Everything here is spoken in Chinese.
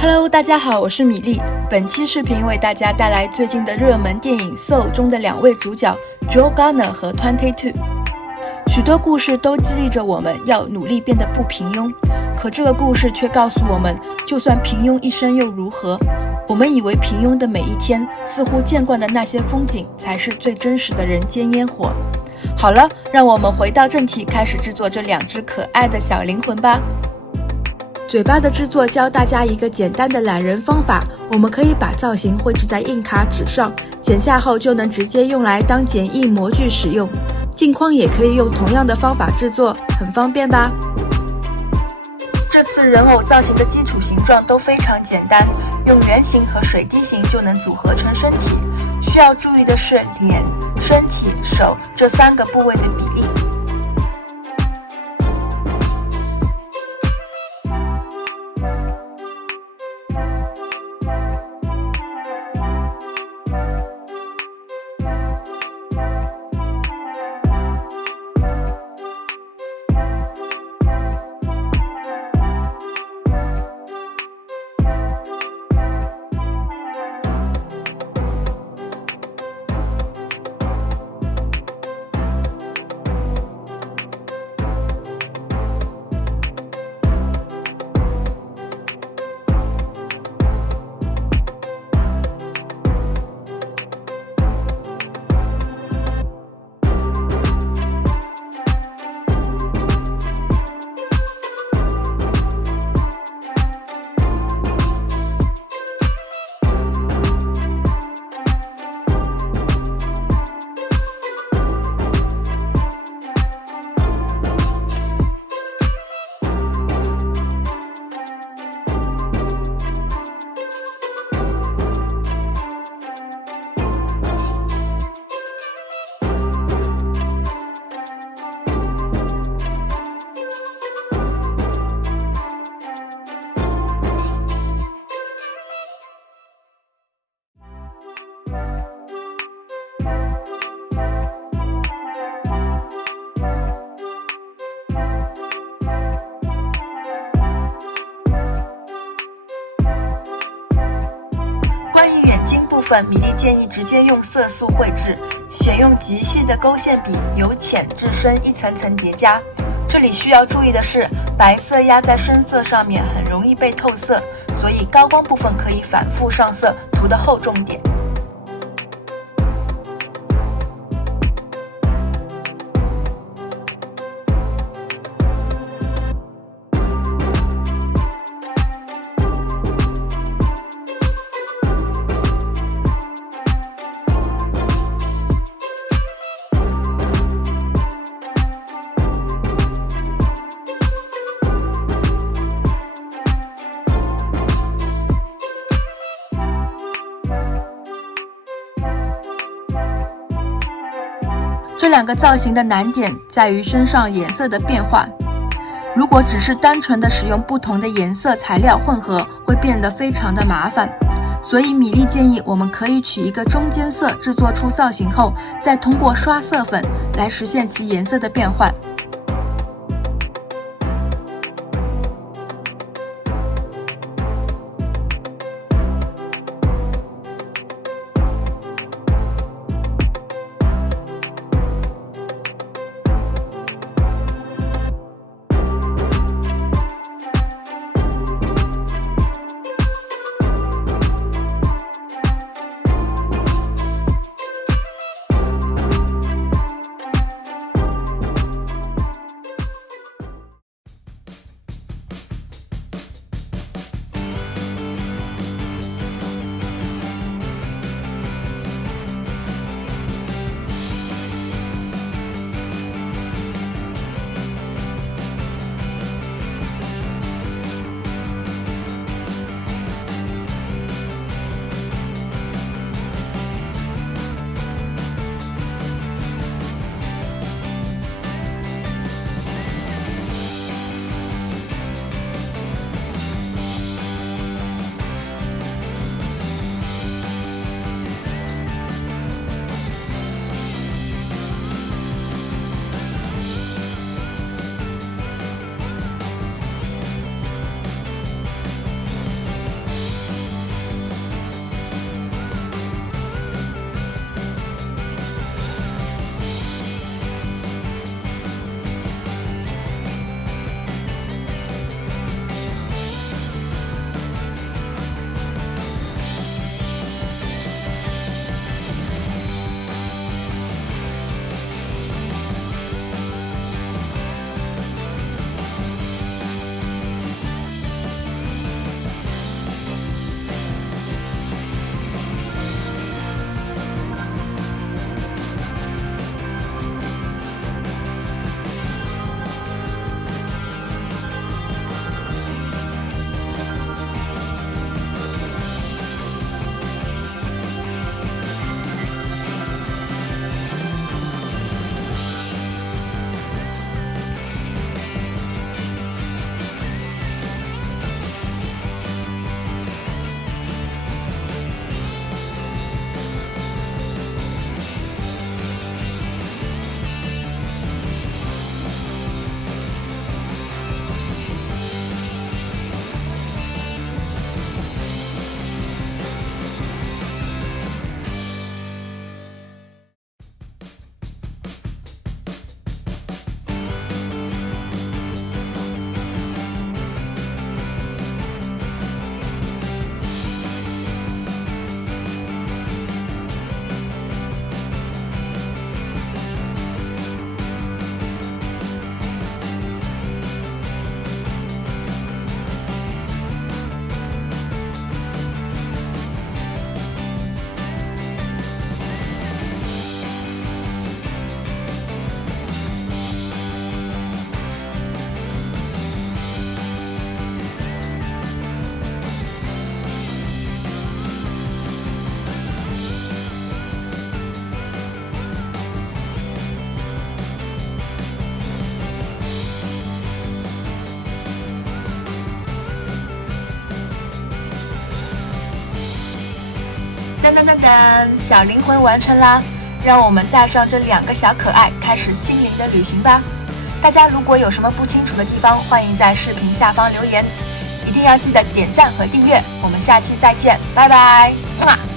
Hello， 大家好，我是米粒。本期视频为大家带来最近的热门电影《Soul》中的两位主角 Joe Garner 和 22。许多故事都激励着我们要努力变得不平庸，可这个故事却告诉我们，就算平庸一生又如何？我们以为平庸的每一天，似乎见惯的那些风景，才是最真实的人间烟火。好了，让我们回到正题，开始制作这两只可爱的小灵魂吧。嘴巴的制作教大家一个简单的懒人方法，我们可以把造型绘制在硬卡纸上，剪下后就能直接用来当简易模具使用。镜框也可以用同样的方法制作，很方便吧？这次人偶造型的基础形状都非常简单，用圆形和水滴形就能组合成身体。需要注意的是脸、身体、手这三个部位的比例。部分米粒建议直接用色素绘制，选用极细的勾线笔，由浅至深一层层叠加。这里需要注意的是，白色压在深色上面很容易被透色，所以高光部分可以反复上色，涂得厚重点。这两个造型的难点在于身上颜色的变化，如果只是单纯的使用不同的颜色材料混合，会变得非常的麻烦。所以米粒建议我们可以取一个中间色，制作出造型后，再通过刷色粉来实现其颜色的变换。噔噔噔噔，小灵魂完成啦！让我们带上这2个小可爱，开始心灵的旅行吧。大家如果有什么不清楚的地方，欢迎在视频下方留言，一定要记得点赞和订阅。我们下期再见，拜拜。